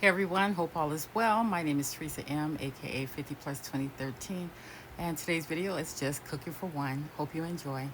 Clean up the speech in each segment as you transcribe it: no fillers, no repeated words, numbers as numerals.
Hey everyone, hope all is well. My name is Theresa M, aka 50 Plus 2013, and today's video is just cooking for one. Hope you enjoy.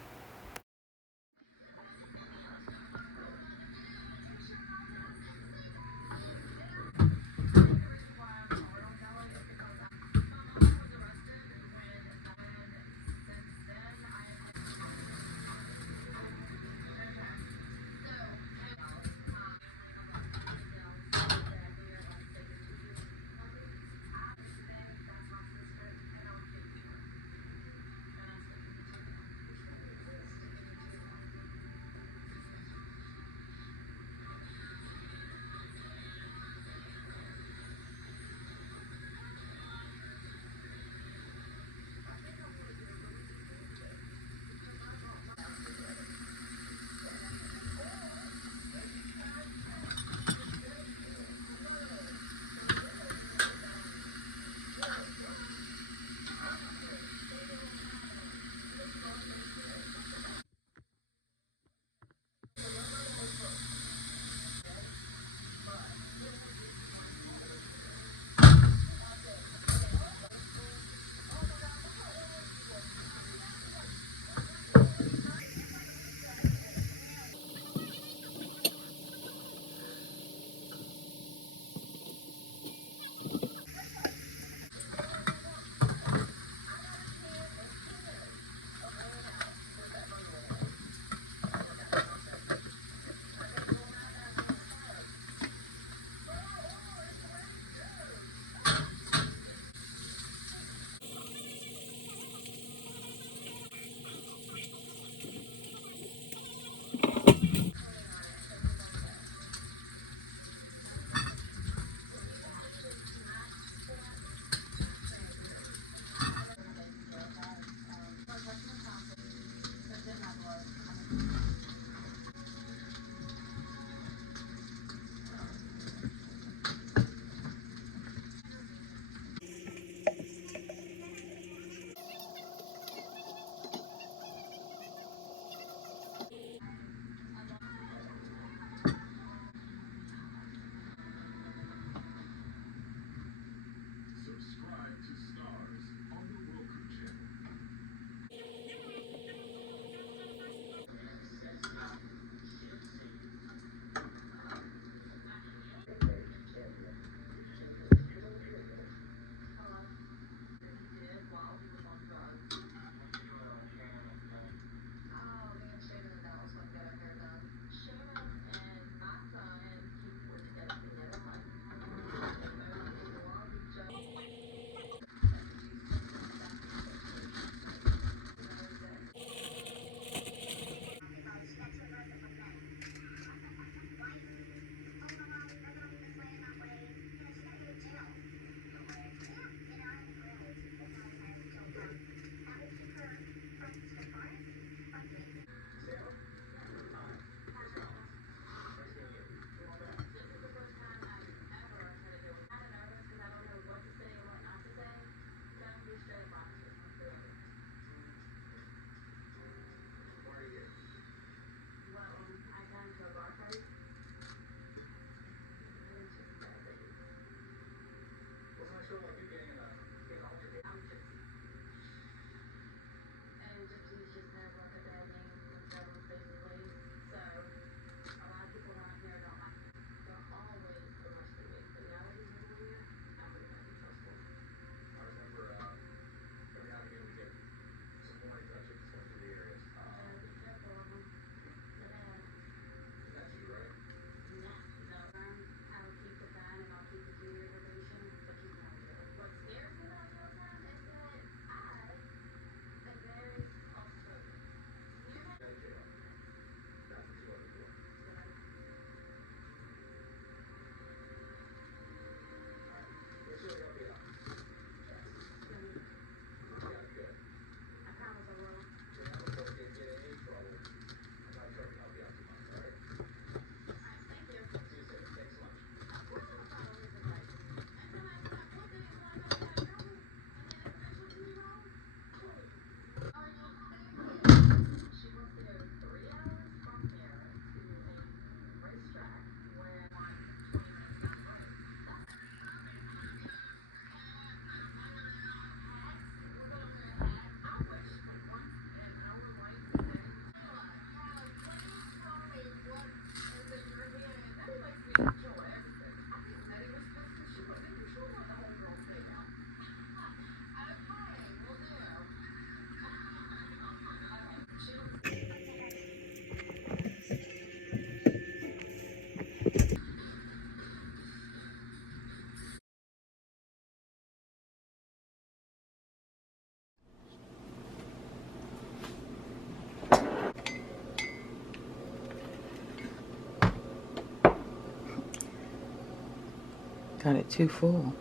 Got it too full.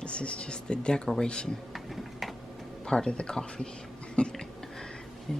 This is just the decoration part of the coffee. Yeah.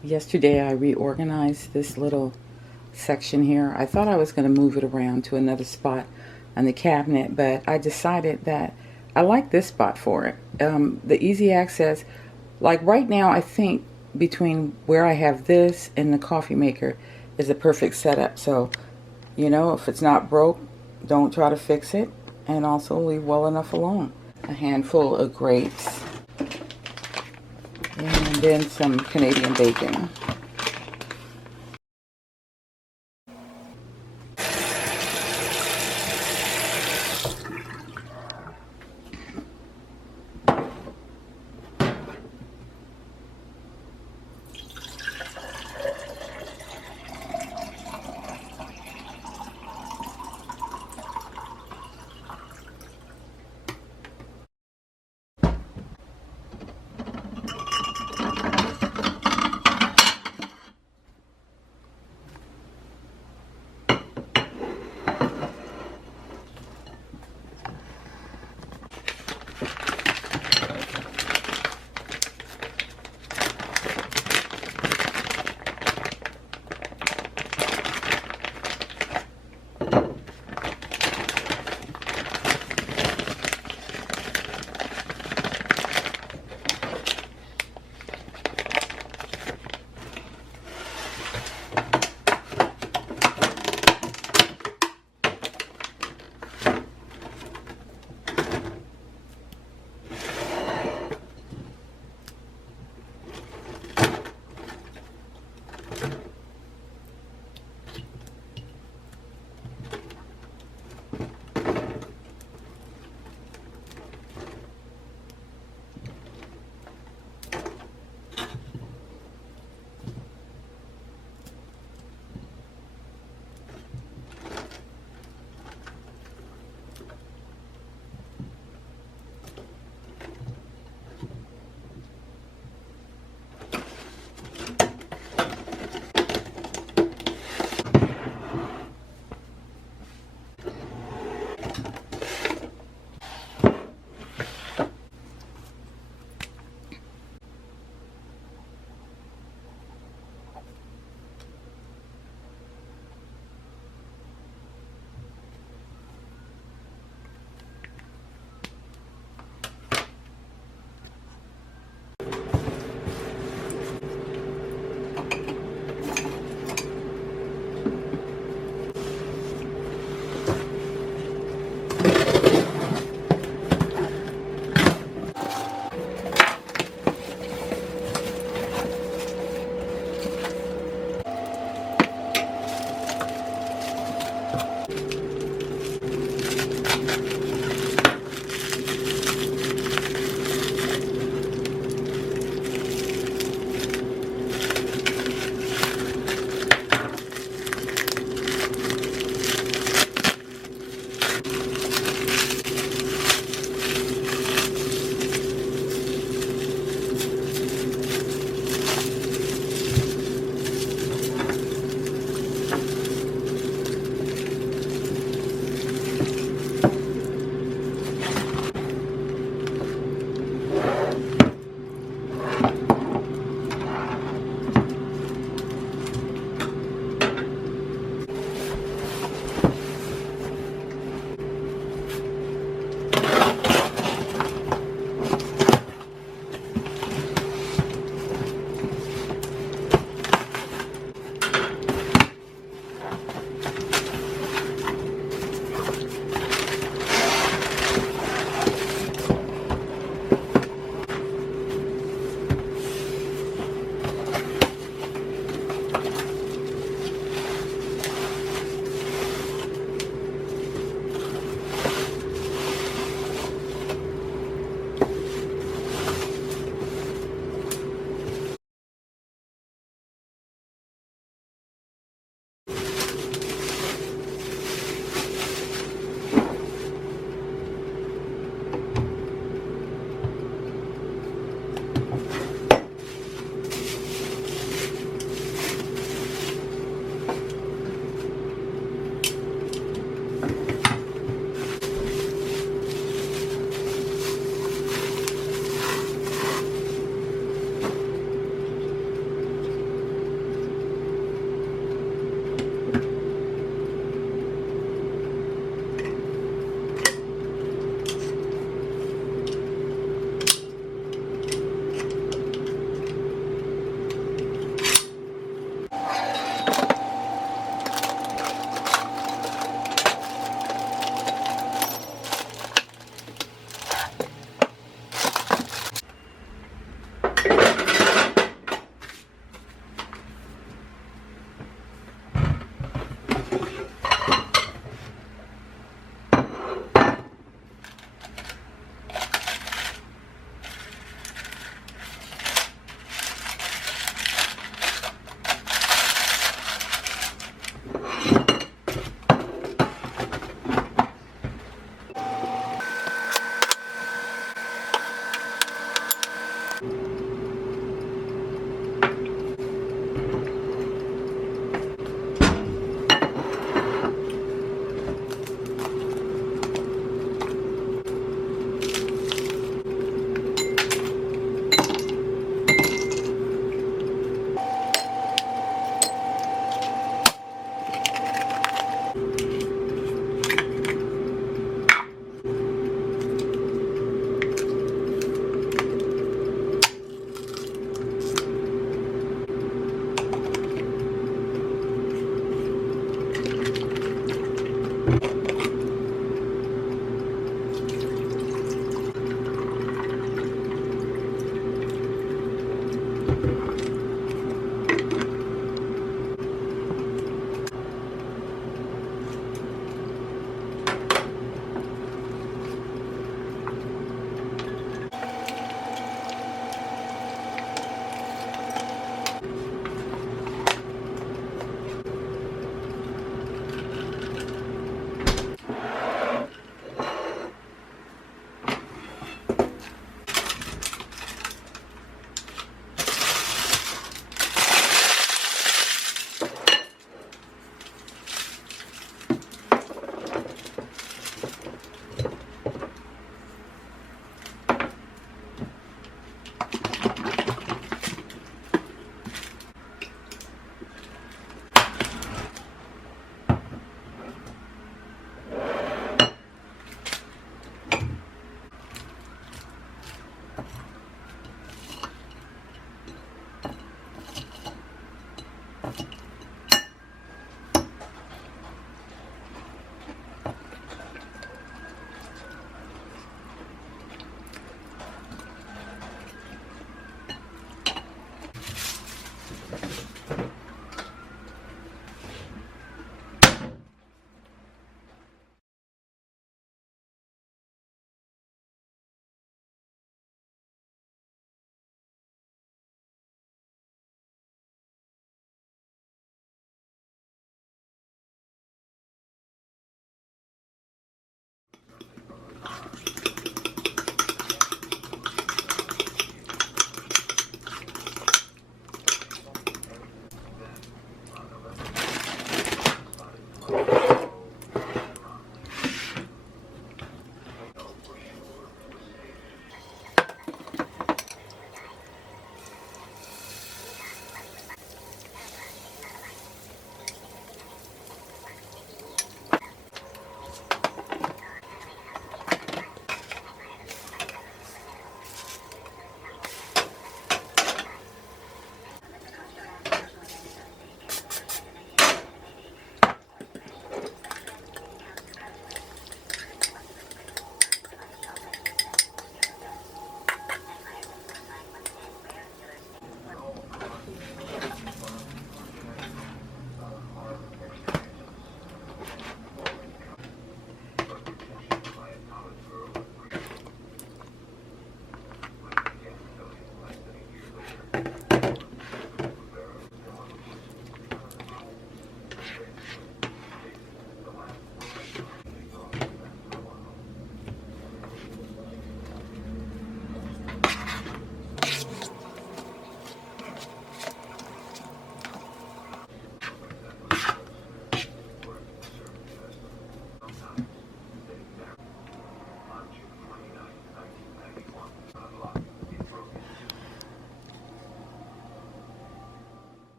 Yesterday I reorganized this little section here. I thought I was going to move it around to another spot on the cabinet, but I decided that I like this spot for it. The easy access, like right now, I think between where I have this and the coffee maker is a perfect setup. So, you know, if it's not broke, don't try to fix it, and also leave well enough alone. A handful of grapes, and then some Canadian bacon.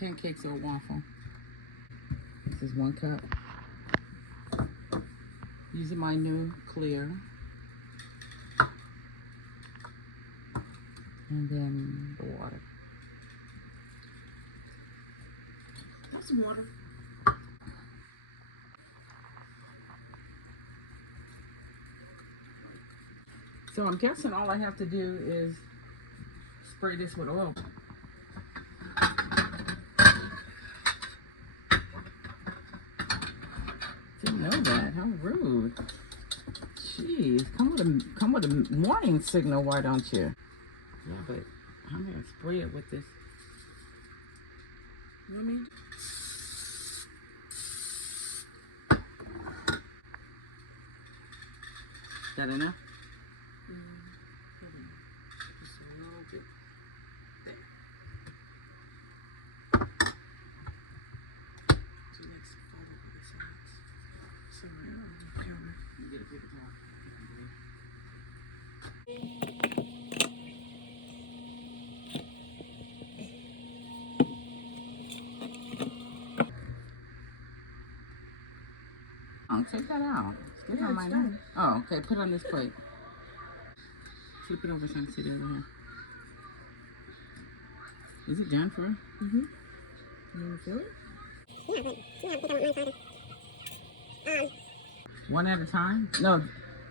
pancakes or a waffle. This is 1 cup. Using my new clear. And then the water. Have some water. So I'm guessing all I have to do is spray this with oil. Didn't know that. How rude. Jeez, come with a warning signal, why don't you? Yeah, but I'm gonna spray it with this. You know what I mean? Is that enough? Just a little bit there. So next, follow up the sides. Somewhere on the counter. Get a paper towel. Oh, take that out. It's good on my knife. Oh, okay. Put it on this plate. Flip it over so I can see the other hand. Is it done for? Mm-hmm. You want to feel it? One at a time? No,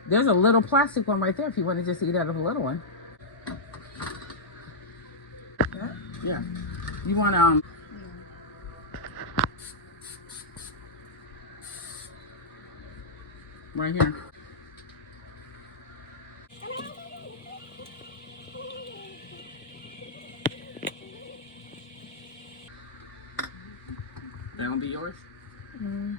there's a little plastic one right there if you want to just eat out of a little one. That? Yeah. You want right here. That'll be yours? Mm.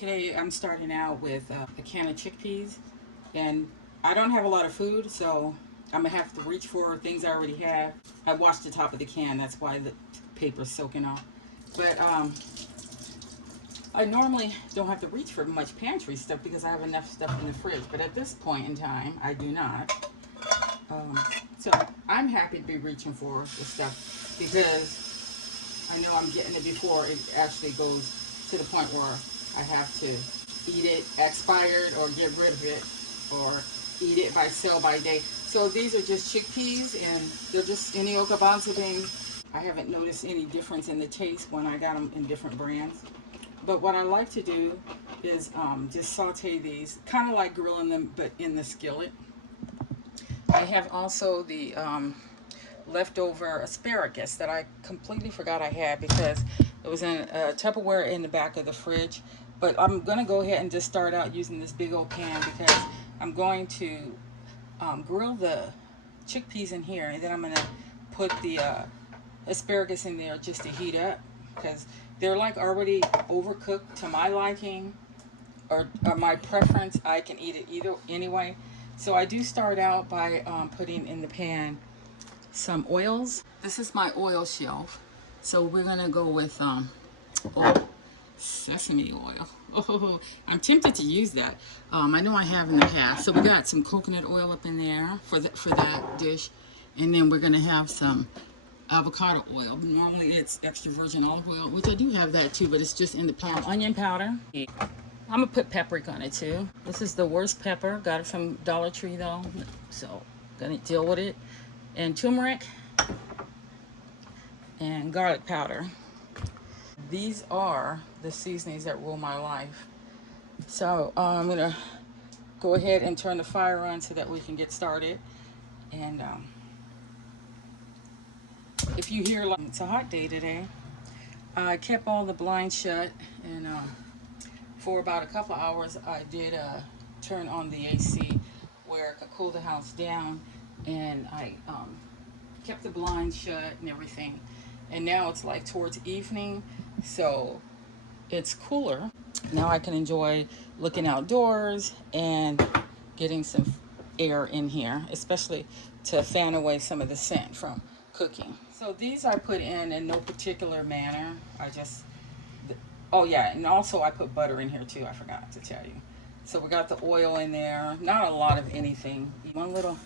Today I'm starting out with a can of chickpeas, and I don't have a lot of food, so I'm gonna have to reach for things I already have. I washed the top of the can, that's why the paper's soaking off. But I normally don't have to reach for much pantry stuff because I have enough stuff in the fridge, but at this point in time, I do not. So I'm happy to be reaching for the stuff because I know I'm getting it before it actually goes to the point where I have to eat it expired or get rid of it or eat it by sell by day. So these are just chickpeas and they're just Inioka beans. I haven't noticed any difference in the taste when I got them in different brands. But what I like to do is just saute these, kind of like grilling them, but in the skillet. I have also the leftover asparagus that I completely forgot I had because it was in Tupperware in the back of the fridge. But I'm going to go ahead and just start out using this big old pan because I'm going to grill the chickpeas in here, and then I'm going to put the asparagus in there just to heat up because they're like already overcooked to my liking or my preference. I can eat it either anyway. So I do start out by putting in the pan some oils. This is my oil shelf. So we're gonna go with sesame oil. Oh, I'm tempted to use that. I know I have in the past. So we got some coconut oil up in there for that dish, and then we're gonna have some avocado oil. Normally it's extra virgin olive oil, which I do have that too, but it's just in the pan. Onion powder. I'm gonna put paprika on it too. This is the worst pepper. Got it from Dollar Tree though, so gonna deal with it. And turmeric and garlic powder. These are the seasonings that rule my life. So I'm gonna go ahead and turn the fire on so that we can get started. And if you hear, like, it's a hot day today. I kept all the blinds shut, and for about a couple hours I did turn on the AC where it could cool the house down, and I kept the blinds shut and everything. and now it's like towards evening, so it's cooler. Now I can enjoy looking outdoors and getting some air in here, especially to fan away some of the scent from cooking. So these I put in no particular manner. I just, oh yeah, and also I put butter in here too, I forgot to tell you. So we got the oil in there, not a lot of anything. One little,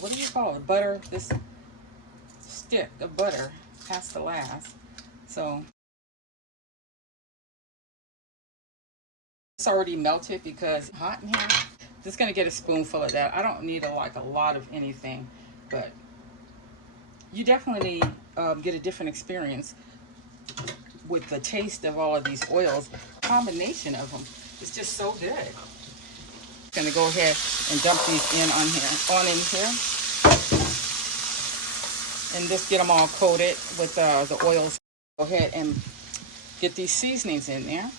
what do you call it? Butter, this stick of butter has to last. So it's already melted because it's hot in here. Just gonna get a spoonful of that. I don't need like a lot of anything, but you definitely get a different experience with the taste of all of these oils. The combination of them is just so good. Gonna go ahead and dump these on in here, and just get them all coated with the oils. Go ahead and get these seasonings in there. I'm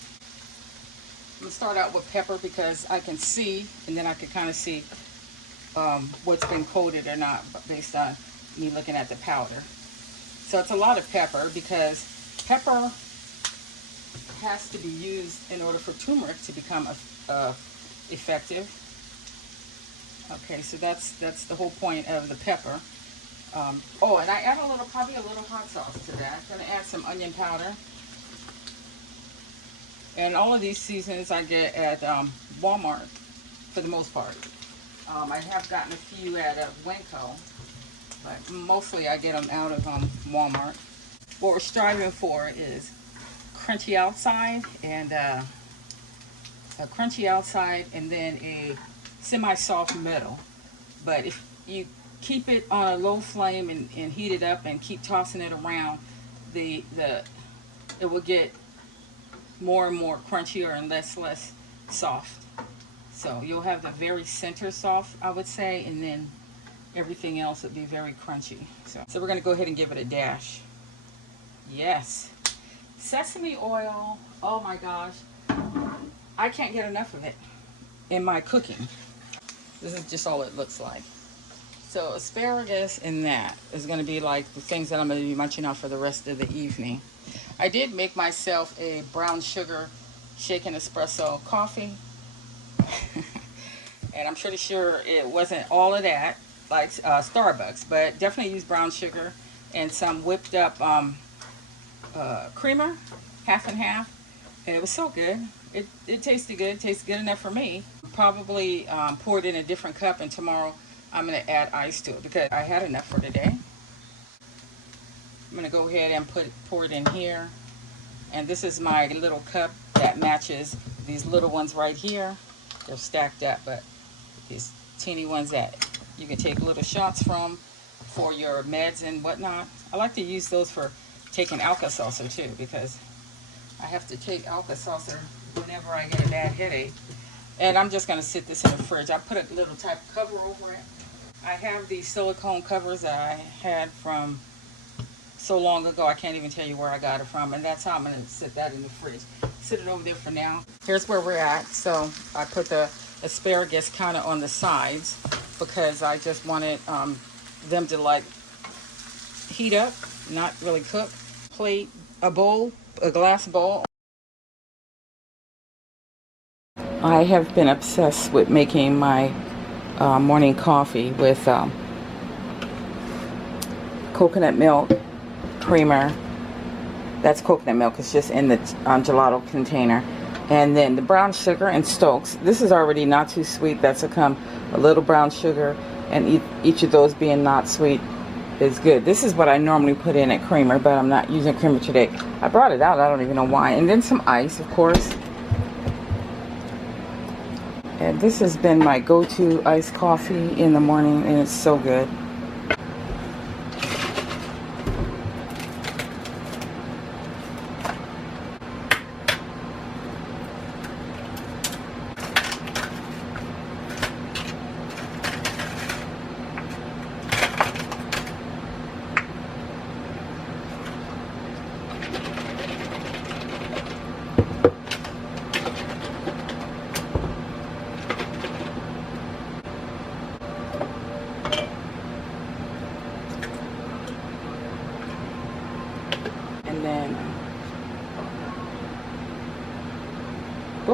gonna start out with pepper because I can see, and then I can kind of see what's been coated or not based on me looking at the powder. So it's a lot of pepper because pepper has to be used in order for turmeric to become effective. Okay, so that's the whole point of the pepper. Oh, and I add probably a little hot sauce to that. I'm gonna add some onion powder. And all of these seasonings I get at Walmart for the most part. I have gotten a few at Winco, but mostly I get them out of Walmart. What we're striving for is crunchy outside and a crunchy outside and then a semi-soft middle. But if you keep it on a low flame and heat it up and keep tossing it around, it will get more and more crunchier and less soft. So you'll have the very center soft, I would say, and then everything else would be very crunchy. So we're gonna go ahead and give it a dash. Yes, sesame oil, oh my gosh, I can't get enough of it in my cooking. This is just all it looks like. So asparagus and that is going to be like the things that I'm going to be munching on for the rest of the evening. I did make myself a brown sugar shaken espresso coffee. And I'm pretty sure it wasn't all of that like Starbucks, but definitely use brown sugar and some whipped up creamer, half and half. And it was so good. It tasted good. It tasted good enough for me. Probably pour it in a different cup, and tomorrow I'm going to add ice to it because I had enough for today. I'm going to go ahead and pour it in here. And this is my little cup that matches these little ones right here. They're stacked up, but these teeny ones that you can take little shots from for your meds and whatnot. I like to use those for taking Alka-Seltzer too, because I have to take Alka-Seltzer whenever I get a bad headache. And I'm just going to sit this in the fridge. I put a little type cover over it. I have these silicone covers that I had from so long ago, I can't even tell you where I got it from. And that's how I'm going to sit that in the fridge. Sit it over there for now. Here's where we're at. So I put the asparagus kind of on the sides because I just wanted them to like heat up, not really cook. Plate, a bowl, a glass bowl. I have been obsessed with making my morning coffee with coconut milk, creamer. That's coconut milk. It's just in the gelato container. And then the brown sugar and Stokes. This is already not too sweet. That's a little brown sugar, and each of those being not sweet is good. This is what I normally put in at creamer, but I'm not using creamer today. I brought it out. I don't even know why. And then some ice, of course. And this has been my go-to iced coffee in the morning, and it's so good.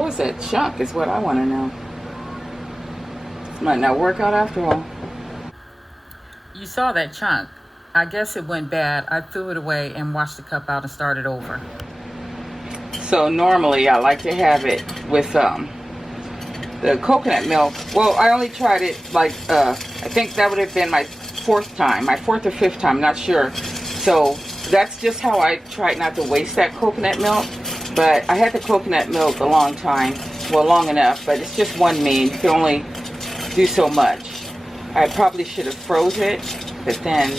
What was that chunk is what I want to know. This might not work out after all. You saw that chunk. I guess it went bad. I threw it away and washed the cup out and started over. So normally I like to have it with the coconut milk. Well, I only tried it like I think that would have been my fourth or fifth time, not sure. So that's just how I tried not to waste that coconut milk. But I had the coconut milk a long time, well, long enough, but it's just one mean. You can only do so much. I probably should have froze it, but then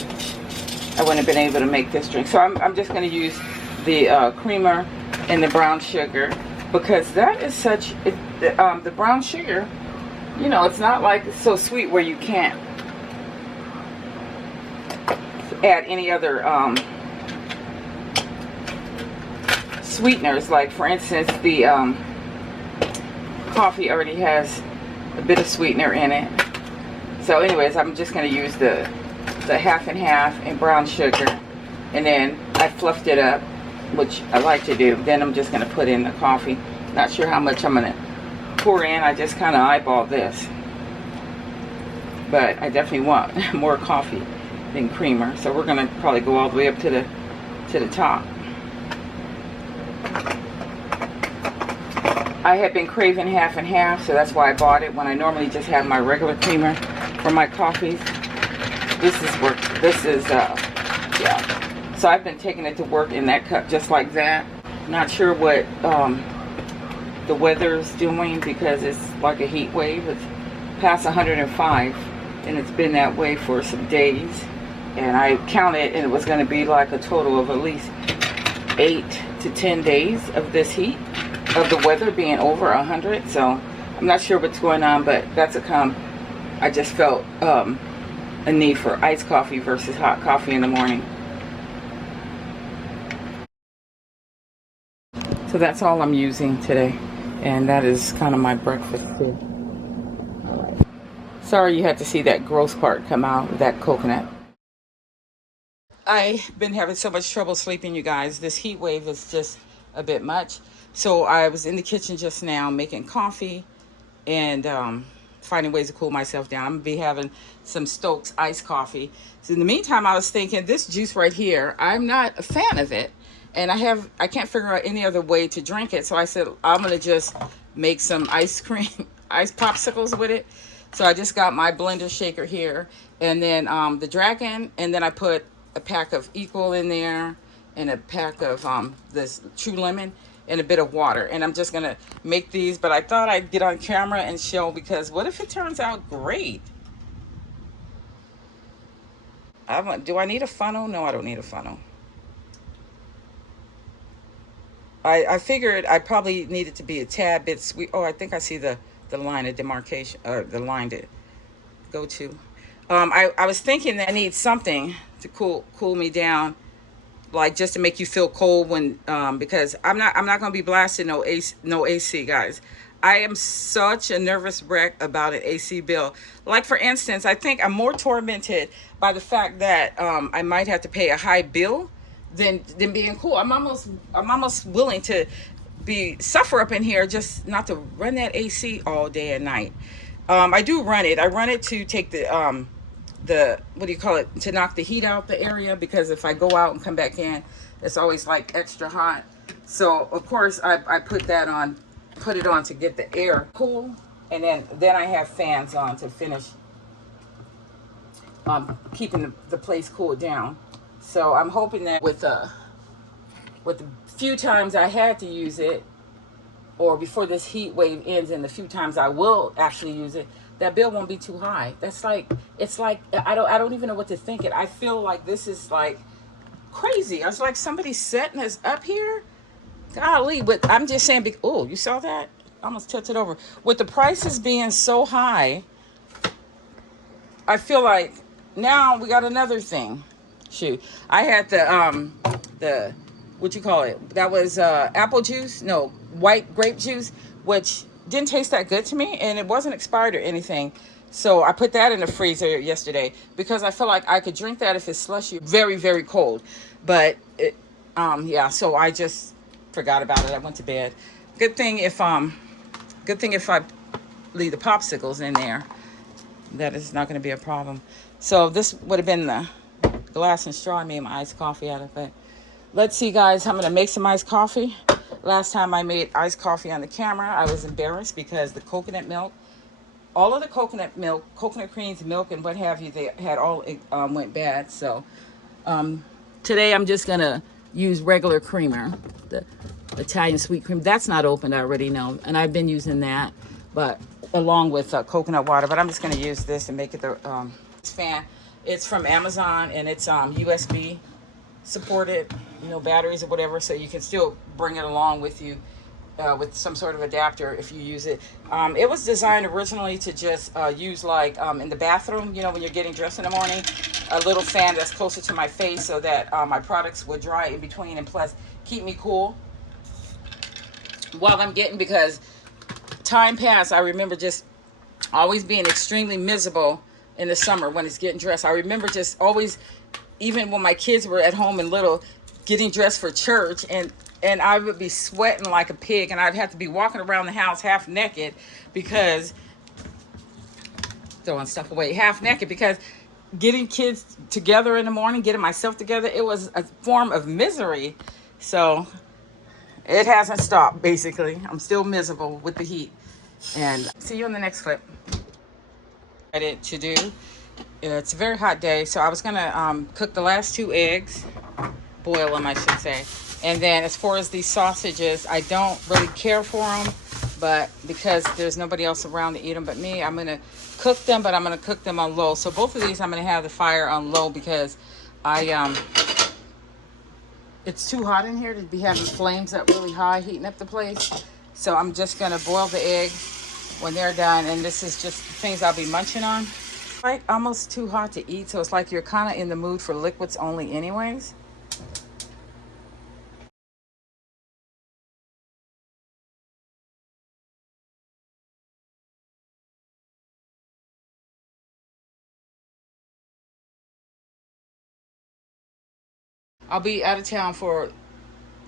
I wouldn't have been able to make this drink. So I'm just going to use the creamer and the brown sugar, because that is such, the brown sugar, you know, it's not like it's so sweet where you can't add any other sweeteners. Like for instance, the coffee already has a bit of sweetener in it. So anyways, I'm just going to use the half and half and brown sugar, and then I fluffed it up, which I like to do. Then I'm just going to put in the coffee. Not sure how much I'm going to pour in. I just kind of eyeball this, but I definitely want more coffee than creamer, so we're going to probably go all the way up to the top. I have been craving half and half, so that's why I bought it when I normally just have my regular creamer for my coffees. This is work. This is yeah. So I've been taking it to work in that cup just like that. Not sure what the weather's doing, because it's like a heat wave. It's past 105, and it's been that way for some days. And I counted, and it was going to be like a total of at least 8 to 10 days of this heat, of the weather being over 100. So I'm not sure what's going on, but that's I just felt a need for iced coffee versus hot coffee in the morning. So that's all I'm using today, and that is kind of my breakfast too. All right. Sorry you had to see that gross part come out with that coconut. I've been having so much trouble sleeping, you guys. This heat wave is just a bit much. So I was in the kitchen just now making coffee and finding ways to cool myself down. I'm going to be having some Stokes iced coffee. So in the meantime, I was thinking this juice right here, I'm not a fan of it. And I can't figure out any other way to drink it. So I said, I'm going to just make some ice popsicles with it. So I just got my blender shaker here, and then the Dragon, and then I put a pack of Equal in there, and a pack of this True Lemon, and a bit of water. And I'm just going to make these, but I thought I'd get on camera and show, because what if it turns out great? Do I need a funnel? No, I don't need a funnel. I figured I probably needed to be a tad bit sweet. Oh, I think I see the line of demarcation, or the line to go to. I was thinking that I need something to cool me down, like just to make you feel cold when because I'm not gonna be blasting no AC, guys. I am such a nervous wreck about an AC bill. Like for instance, I think I'm more tormented by the fact that I might have to pay a high bill than being cool. I'm almost willing to suffer up in here just not to run that AC all day and night. I do run it. I run it to take the what do you call it, to knock the heat out the area, because if I go out and come back in, it's always like extra hot. So of course I put it on to get the air cool, and then I have fans on to finish keeping the place cooled down. So I'm hoping that with the few times I had to use it, or before this heat wave ends, and the few times I will actually use it, that bill won't be too high. It's like I don't even know what to think. I feel like this is like crazy. I was like, somebody's setting us up here. Golly, but I'm just saying. Oh, you saw that? I almost tipped it over. With the prices being so high, I feel like now we got another thing. Shoot, I had the what you call it? That was apple juice. No, white grape juice, which didn't taste that good to me, and it wasn't expired or anything. So I put that in the freezer yesterday because I felt like I could drink that if it's slushy, very, very cold. But yeah, so I just forgot about it. I went to bed. Good thing if Good thing if I leave the popsicles in there, that is not going to be a problem. So this would have been the glass and straw I made my iced coffee out of it. Let's see, guys. I'm going to make some iced coffee. Last time I made iced coffee on the camera, I was embarrassed because the coconut milk, all of the coconut milk, coconut creams, milk, and what have you, they had all went bad. So today I'm just going to use regular creamer, the Italian sweet cream. That's not opened, I already know. And I've been using that, but along with coconut water. But I'm just going to use this and make it the fan. It's from Amazon, and it's USB supported, batteries or whatever, so you can still bring it along with you with some sort of adapter if you use it. It was designed originally to just use like in the bathroom, when you're getting dressed in the morning, a little fan that's closer to my face so that my products would dry in between, and plus keep me cool while I'm getting, because time passed, I remember just always being extremely miserable in the summer when it's getting dressed. I remember just always, even when my kids were at home and little, getting dressed for church, and I would be sweating like a pig, and I'd have to be walking around the house half naked because throwing stuff away half naked because getting kids together in the morning, getting myself together, it was a form of misery. So it hasn't stopped, basically. I'm still miserable with the heat. And see you in the next clip. To do. It's a very hot day, so I was gonna cook the last 2 eggs, boil them, I should say. And then as far as these sausages, I don't really care for them, but because there's nobody else around to eat them but me, I'm gonna cook them, but I'm gonna cook them on low. So both of these, I'm gonna have the fire on low because it's too hot in here to be having flames up really high, heating up the place. So I'm just gonna boil the egg when they're done, and this is just things I'll be munching on. Like almost too hot to eat, so it's like you're kind of in the mood for liquids only anyways. I'll be out of town for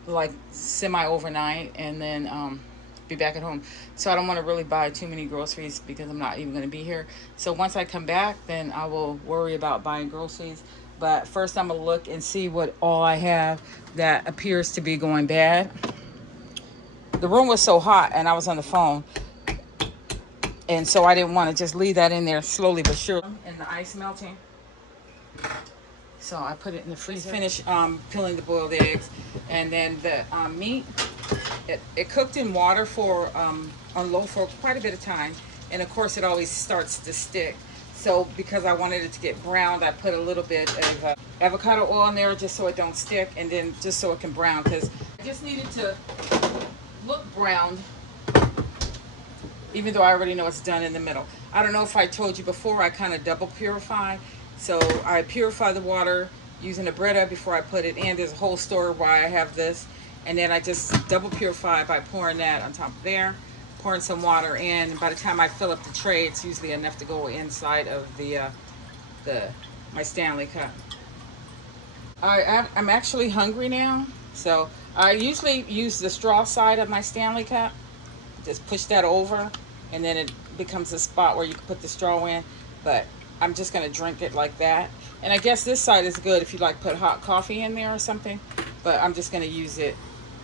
like semi overnight, and then be back at home. So I don't want to really buy too many groceries because I'm not even going to be here. So once I come back, then I will worry about buying groceries. But first I'm going to look and see what all I have that appears to be going bad. The room was so hot and I was on the phone, and so I didn't want to just leave that in there slowly but surely. And the ice melting. So I put it in the freezer. Finish peeling the boiled eggs, and then the meat. It cooked in water for on low for quite a bit of time, and of course it always starts to stick. So because I wanted it to get browned, I put a little bit of avocado oil in there just so it don't stick, and then just so it can brown, because I just needed to look browned, even though I already know it's done in the middle. I don't know if I told you before, I kind of double purify. So I purify the water using a Brita before I put it in. There's a whole story why I have this. And then I just double purify by pouring that on top of there, pouring some water in. And by the time I fill up the tray, it's usually enough to go inside of my Stanley cup. I'm actually hungry now. So I usually use the straw side of my Stanley cup. Just push that over, and then it becomes a spot where you can put the straw in. But I'm just gonna drink it like that. And I guess this side is good if you like put hot coffee in there or something. But I'm just gonna use it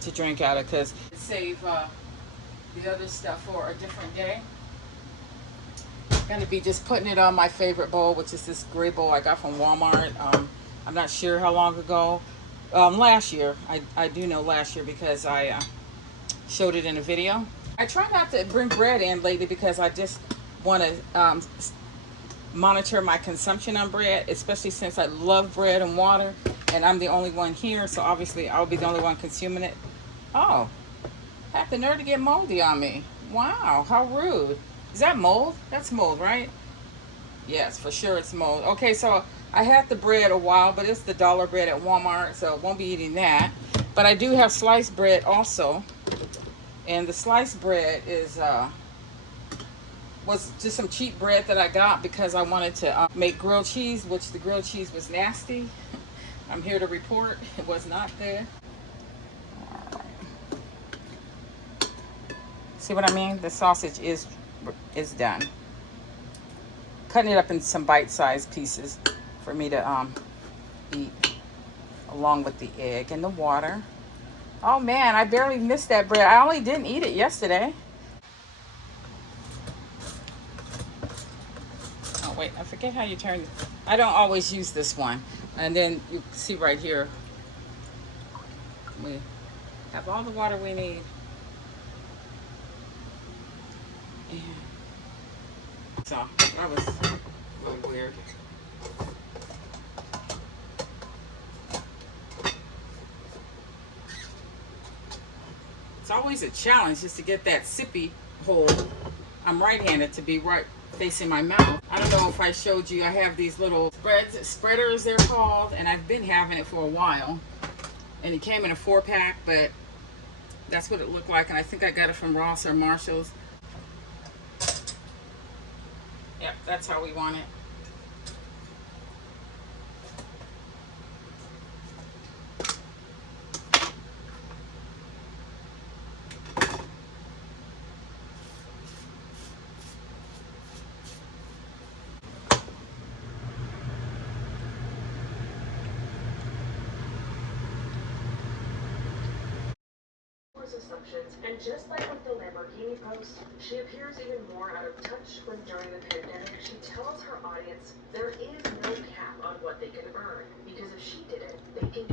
to drink out of, because save the other stuff for a different day. I'm gonna be just putting it on my favorite bowl, which is this gray bowl I got from Walmart. I'm not sure how long ago. Last year. I do know last year because I showed it in a video. I try not to bring bread in lately because I just want to monitor my consumption on bread, especially since I love bread and water, and I'm the only one here, so obviously I'll be the only one consuming it. Oh, had the nerve to get moldy on me. Wow, how rude. Is that mold? That's mold, right? Yes, for sure it's mold. Okay, so I had the bread a while, but it's the dollar bread at Walmart, so I won't be eating that. But I do have sliced bread also, and the sliced bread is was just some cheap bread that I got because I wanted to make grilled cheese, which the grilled cheese was nasty. I'm here to report it was not good. See what I mean? The sausage is done. Cutting it up in some bite-sized pieces for me to eat along with the egg and the water. Oh man, I barely missed that bread. I only didn't eat it yesterday. Oh wait, I forget how you turn it. I don't always use this one. And then you see right here, we have all the water we need. And so that was really weird. It's always a challenge just to get that sippy hole. I'm right-handed to be right facing my mouth. I don't know if I showed you, I have these little spreaders they're called, and I've been having it for a while. And it came in a 4-pack, but that's what it looked like, and I think I got it from Ross or Marshall's. Yep, that's how we want it. Assumptions, and just like with the Lamborghini post, she appears even more out of touch when during the pandemic she tells her audience there is no cap on what they can earn, because if she did it, they can